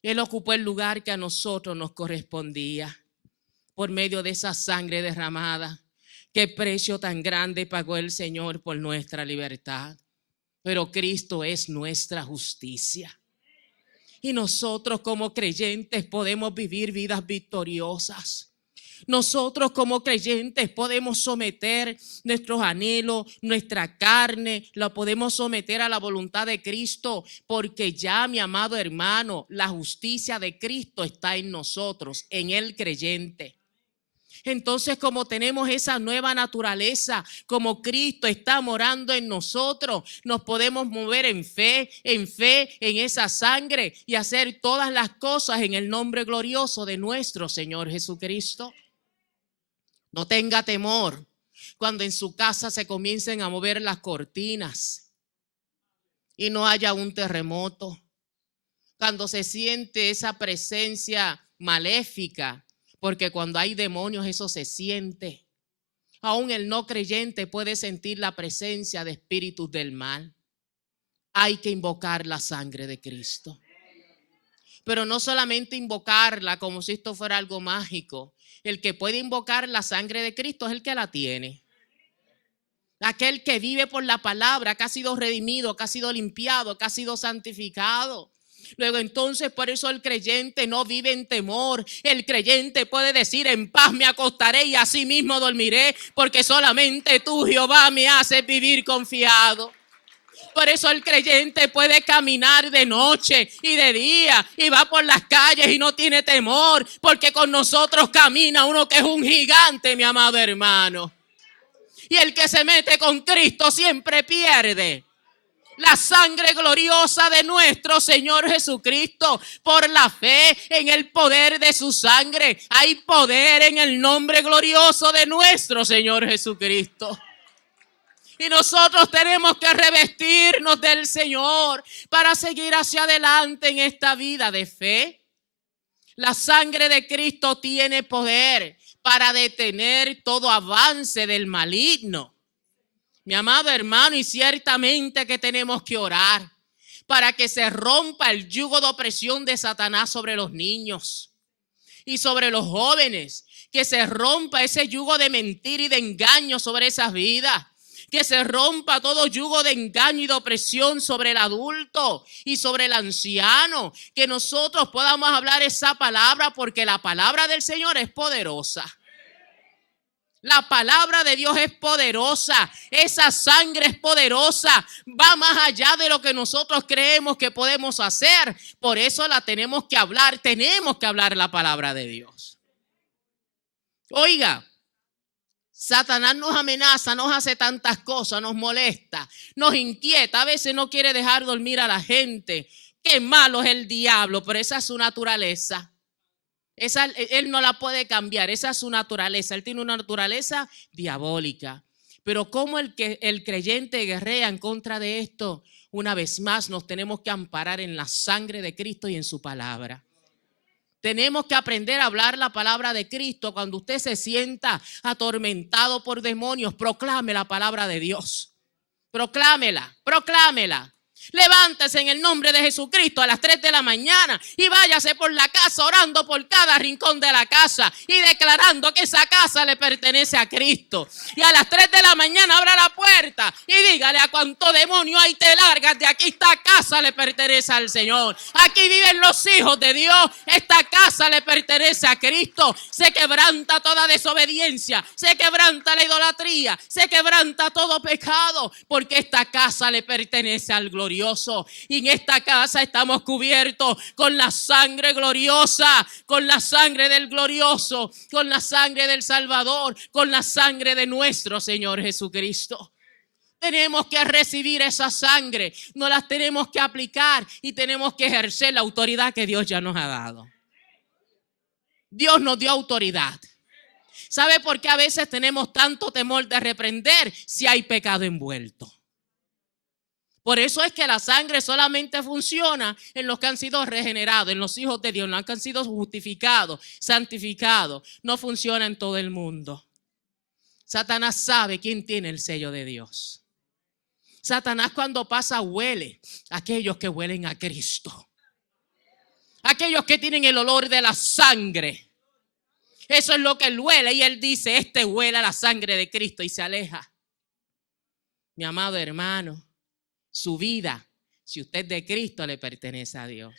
Él ocupó el lugar que a nosotros nos correspondía por medio de esa sangre derramada. Qué precio tan grande pagó el Señor por nuestra libertad. Pero Cristo es nuestra justicia. Y nosotros como creyentes podemos vivir vidas victoriosas. Nosotros como creyentes podemos someter nuestros anhelos, nuestra carne, lo podemos someter a la voluntad de Cristo, porque ya, mi amado hermano, la justicia de Cristo está en nosotros, en el creyente. Entonces, como tenemos esa nueva naturaleza, como Cristo está morando en nosotros, nos podemos mover en fe, en esa sangre y hacer todas las cosas en el nombre glorioso de nuestro Señor Jesucristo. No tenga temor cuando en su casa se comiencen a mover las cortinas y no haya un terremoto. Cuando se siente esa presencia maléfica, porque cuando hay demonios eso se siente. Aún el no creyente puede sentir la presencia de espíritus del mal. Hay que invocar la sangre de Cristo. Pero no solamente invocarla como si esto fuera algo mágico. El que puede invocar la sangre de Cristo es el que la tiene. Aquel que vive por la palabra, que ha sido redimido, que ha sido limpiado, que ha sido santificado. Luego entonces por eso el creyente no vive en temor. El creyente puede decir: en paz me acostaré y así mismo dormiré, porque solamente tú, Jehová, me haces vivir confiado. Por eso el creyente puede caminar de noche y de día y va por las calles y no tiene temor, porque con nosotros camina uno que es un gigante, mi amado hermano. Y el que se mete con Cristo siempre pierde. La sangre gloriosa de nuestro Señor Jesucristo, por la fe en el poder de su sangre, hay poder en el nombre glorioso de nuestro Señor Jesucristo. Y nosotros tenemos que revestirnos del Señor para seguir hacia adelante en esta vida de fe. La sangre de Cristo tiene poder para detener todo avance del maligno. Mi amado hermano, y ciertamente que tenemos que orar para que se rompa el yugo de opresión de Satanás sobre los niños y sobre los jóvenes, que se rompa ese yugo de mentira y de engaño sobre esas vidas, que se rompa todo yugo de engaño y de opresión sobre el adulto y sobre el anciano, que nosotros podamos hablar esa palabra, porque la palabra del Señor es poderosa. La palabra de Dios es poderosa, esa sangre es poderosa, va más allá de lo que nosotros creemos que podemos hacer. Por eso la tenemos que hablar la palabra de Dios. Oiga, Satanás nos amenaza, nos hace tantas cosas, nos molesta, nos inquieta, a veces no quiere dejar dormir a la gente. Qué malo es el diablo, pero esa es su naturaleza. Él no la puede cambiar, esa es su naturaleza. Él tiene una naturaleza diabólica. Pero como el creyente guerrea en contra de esto, una vez más nos tenemos que amparar en la sangre de Cristo y en su palabra. Tenemos que aprender a hablar la palabra de Cristo. Cuando usted se sienta atormentado por demonios, proclame la palabra de Dios. Proclámela, proclámela. Levántese en el nombre de Jesucristo a las 3 de la mañana y váyase por la casa orando por cada rincón de la casa y declarando que esa casa le pertenece a Cristo. Y a las 3 de la mañana abra la puerta y dígale: a cuánto demonio hay, te largas de aquí, esta casa le pertenece al Señor. Aquí viven los hijos de Dios, esta casa le pertenece a Cristo. Se quebranta toda desobediencia, se quebranta la idolatría, se quebranta todo pecado, porque esta casa le pertenece al glorioso. Y en esta casa estamos cubiertos con la sangre gloriosa, con la sangre del glorioso, con la sangre del Salvador, con la sangre de nuestro Señor Jesucristo. Tenemos que recibir esa sangre, nos las tenemos que aplicar y tenemos que ejercer la autoridad que Dios ya nos ha dado. Dios nos dio autoridad. ¿Sabe por qué a veces tenemos tanto temor de reprender si hay pecado envuelto? Por eso es que la sangre solamente funciona en los que han sido regenerados, en los hijos de Dios, en los que han sido justificados, santificados. No funciona en todo el mundo. Satanás sabe quién tiene el sello de Dios. Satanás, cuando pasa, huele a aquellos que huelen a Cristo. Aquellos que tienen el olor de la sangre. Eso es lo que él huele, y él dice: este huele a la sangre de Cristo, y se aleja. Mi amado hermano, su vida, si usted es de Cristo, le pertenece a Dios.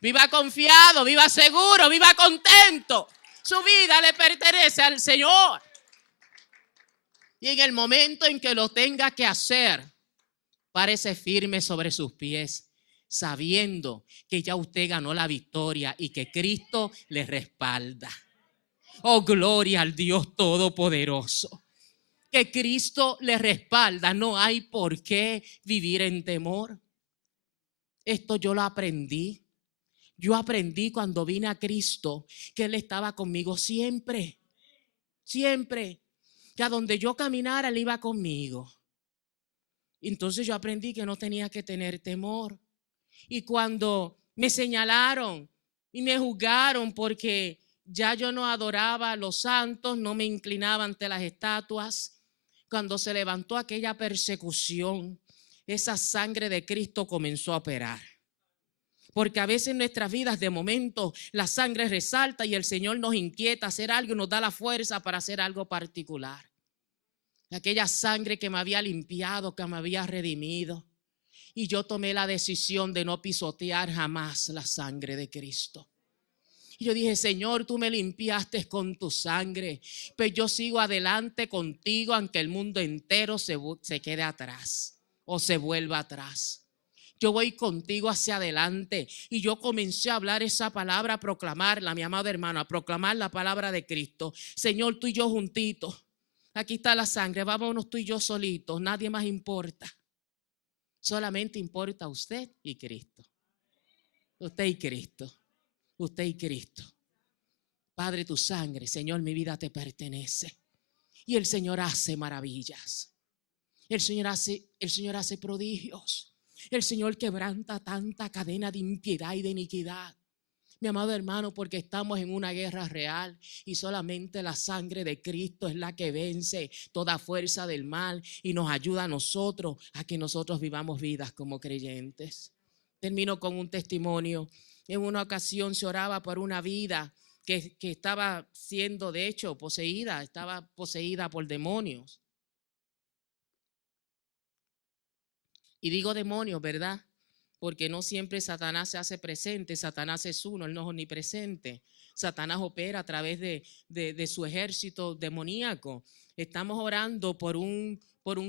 Viva confiado, viva seguro, viva contento. Su vida le pertenece al Señor. Y en el momento en que lo tenga que hacer, párese firme sobre sus pies, sabiendo que ya usted ganó la victoria y que Cristo le respalda. Oh, gloria al Dios Todopoderoso. Que Cristo le respalda, no hay por qué vivir en temor. Esto yo lo aprendí. Yo aprendí cuando vine a Cristo que Él estaba conmigo siempre, siempre. Que a donde yo caminara, Él iba conmigo. Entonces yo aprendí que no tenía que tener temor. Y cuando me señalaron y me juzgaron porque ya yo no adoraba a los santos, no me inclinaba ante las estatuas, cuando se levantó aquella persecución, esa sangre de Cristo comenzó a operar. Porque a veces en nuestras vidas, de momento, la sangre resalta y el Señor nos inquieta a hacer algo y nos da la fuerza para hacer algo particular. Aquella sangre que me había limpiado, que me había redimido. Y yo tomé la decisión de no pisotear jamás la sangre de Cristo. Y yo dije, Señor, tú me limpiaste con tu sangre, pues yo sigo adelante contigo aunque el mundo entero se quede atrás o se vuelva atrás. Yo voy contigo hacia adelante. Y yo comencé a hablar esa palabra, a proclamarla, mi amado hermano, a proclamar la palabra de Cristo. Señor, tú y yo juntitos. Aquí está la sangre, vámonos tú y yo solitos, nadie más importa. Solamente importa usted y Cristo. Usted y Cristo. Usted y Cristo. Padre, tu sangre, Señor, mi vida te pertenece. Y el Señor hace maravillas. El Señor hace prodigios. El Señor quebranta tanta cadena de impiedad y de iniquidad. Mi amado hermano, porque estamos en una guerra real y solamente la sangre de Cristo es la que vence toda fuerza del mal y nos ayuda a nosotros a que nosotros vivamos vidas como creyentes. Termino con un testimonio. En una ocasión se oraba por una vida que estaba siendo de hecho poseída, estaba poseída por demonios. Y digo demonios, ¿verdad? Porque no siempre Satanás se hace presente. Satanás es uno, él no es omnipresente. Satanás opera a través de su ejército demoníaco. Estamos orando por un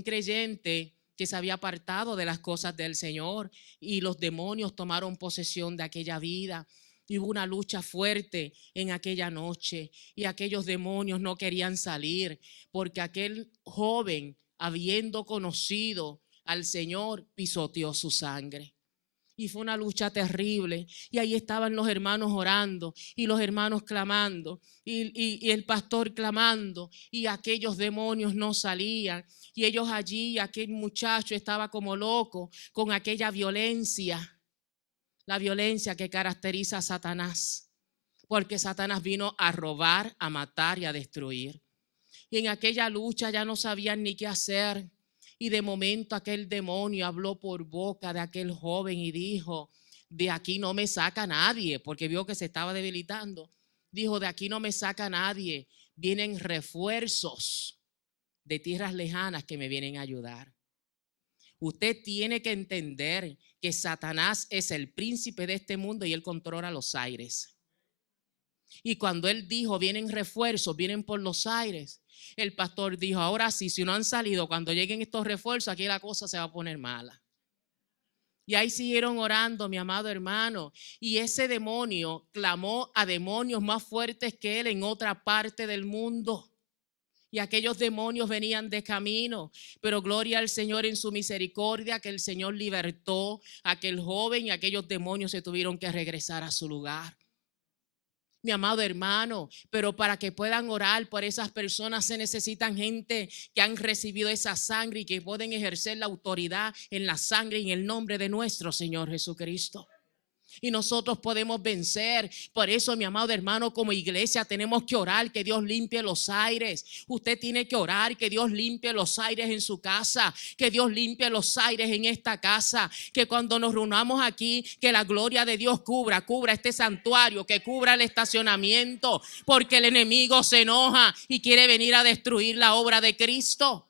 creyente que se había apartado de las cosas del Señor y los demonios tomaron posesión de aquella vida. Y hubo una lucha fuerte en aquella noche y aquellos demonios no querían salir porque aquel joven, habiendo conocido al Señor, pisoteó su sangre. Y fue una lucha terrible. Y ahí estaban los hermanos orando y los hermanos clamando y el pastor clamando y aquellos demonios no salían. Y ellos allí, aquel muchacho estaba como loco con aquella violencia, la violencia que caracteriza a Satanás. Porque Satanás vino a robar, a matar y a destruir. Y en aquella lucha ya no sabían ni qué hacer. Y de momento aquel demonio habló por boca de aquel joven y dijo, de aquí no me saca nadie, porque vio que se estaba debilitando. Dijo, de aquí no me saca nadie, vienen refuerzos de tierras lejanas que me vienen a ayudar. Usted tiene que entender que Satanás es el príncipe de este mundo y él controla los aires. Y cuando él dijo, vienen refuerzos, vienen por los aires, el pastor dijo, ahora sí, si no han salido, cuando lleguen estos refuerzos, aquí la cosa se va a poner mala. Y ahí siguieron orando, mi amado hermano. Y ese demonio clamó a demonios más fuertes que él en otra parte del mundo. Y aquellos demonios venían de camino. Pero gloria al Señor en su misericordia, que el Señor libertó a aquel joven y aquellos demonios se tuvieron que regresar a su lugar. Mi amado hermano, pero para que puedan orar por esas personas se necesitan gente que han recibido esa sangre y que pueden ejercer la autoridad en la sangre y en el nombre de nuestro Señor Jesucristo. Y nosotros podemos vencer. Por eso, mi amado hermano, como iglesia tenemos que orar que Dios limpie los aires. Usted tiene que orar que Dios limpie los aires en su casa, que Dios limpie los aires en esta casa, que cuando nos reunamos aquí, que la gloria de Dios cubra este santuario, que cubra el estacionamiento, porque el enemigo se enoja y quiere venir a destruir la obra de Cristo.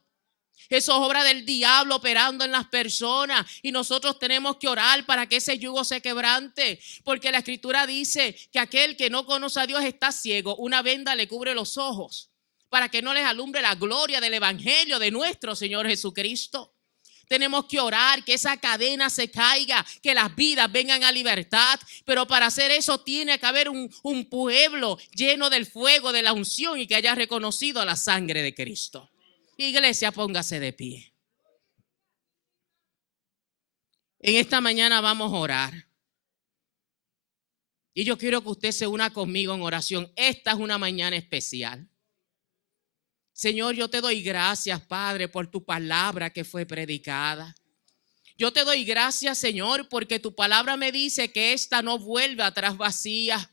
Eso es obra del diablo operando en las personas y nosotros tenemos que orar para que ese yugo se quebrante, porque la escritura dice que aquel que no conoce a Dios está ciego, una venda le cubre los ojos para que no les alumbre la gloria del evangelio de nuestro Señor Jesucristo. Tenemos que orar que esa cadena se caiga, que las vidas vengan a libertad, pero para hacer eso tiene que haber un pueblo lleno del fuego de la unción y que haya reconocido la sangre de Cristo. Iglesia, póngase de pie. En esta mañana vamos a orar. Y yo quiero que usted se una conmigo en oración. Esta es una mañana especial. Señor, yo te doy gracias, Padre, por tu palabra que fue predicada. Yo te doy gracias, Señor, porque tu palabra me dice que esta no vuelve atrás vacía.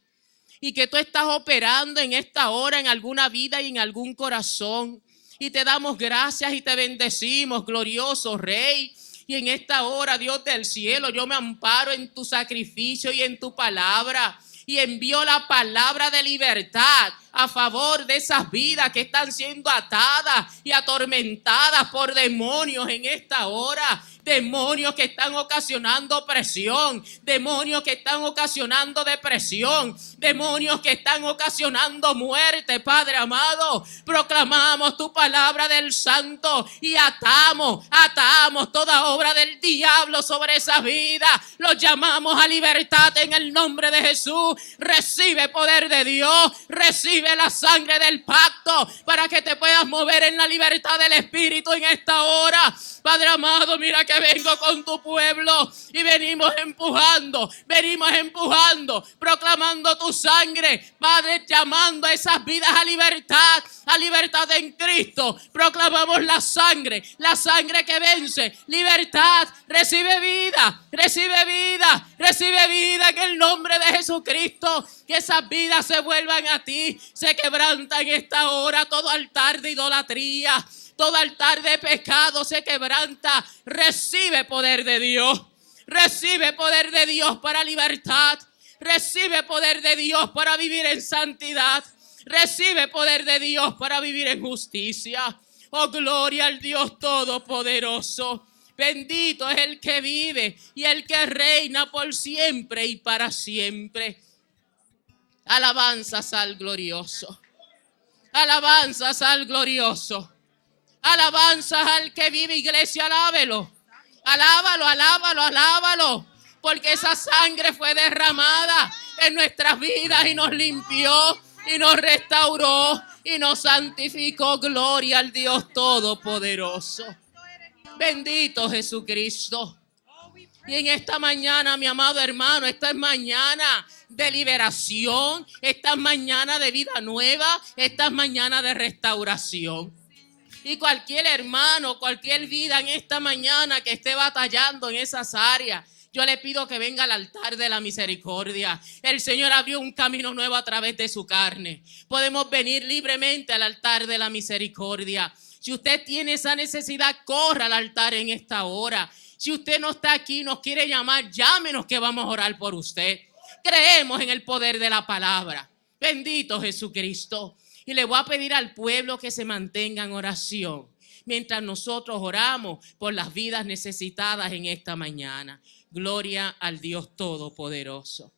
Y que tú estás operando en esta hora en alguna vida y en algún corazón. Y te damos gracias y te bendecimos, glorioso Rey. Y en esta hora, Dios del cielo, yo me amparo en tu sacrificio y en tu palabra. Y envío la palabra de libertad a favor de esas vidas que están siendo atadas y atormentadas por demonios en esta hora. demonios que están ocasionando presión, demonios que están ocasionando depresión, demonios que están ocasionando muerte, Padre amado. Proclamamos tu palabra del Santo y atamos toda obra del diablo sobre esa vida. Los llamamos a libertad en el nombre de Jesús. Recibe poder de Dios, recibe la sangre del pacto para que te puedas mover en la libertad del Espíritu en esta hora. Padre amado, mira que vengo con tu pueblo y venimos empujando, proclamando tu sangre, Padre, llamando a esas vidas a libertad en Cristo. Proclamamos la sangre que vence, libertad, recibe vida en el nombre de Jesucristo. Que esas vidas se vuelvan a ti, se quebranta en esta hora todo altar de idolatría, todo altar de pecado se quebranta. Recibe poder de Dios. Recibe poder de Dios para libertad. Recibe poder de Dios para vivir en santidad. Recibe poder de Dios para vivir en justicia. Oh, gloria al Dios Todopoderoso. Bendito es el que vive y el que reina por siempre y para siempre. Alabanzas al glorioso. Alabanzas al glorioso. Alabanzas al que vive, iglesia, alábelo. Alábalo. Porque esa sangre fue derramada en nuestras vidas y nos limpió y nos restauró y nos santificó. Gloria al Dios Todopoderoso. Bendito Jesucristo. Y en esta mañana, mi amado hermano, esta es mañana de liberación, esta es mañana de vida nueva, esta es mañana de restauración. Y cualquier hermano, cualquier vida en esta mañana que esté batallando en esas áreas, yo le pido que venga al altar de la misericordia. El Señor abrió un camino nuevo a través de su carne. Podemos venir libremente al altar de la misericordia. Si usted tiene esa necesidad, corra al altar en esta hora. Si usted no está aquí, nos quiere llamar, llámenos que vamos a orar por usted. Creemos en el poder de la palabra. Bendito Jesucristo. Y le voy a pedir al pueblo que se mantenga en oración mientras nosotros oramos por las vidas necesitadas en esta mañana. Gloria al Dios Todopoderoso.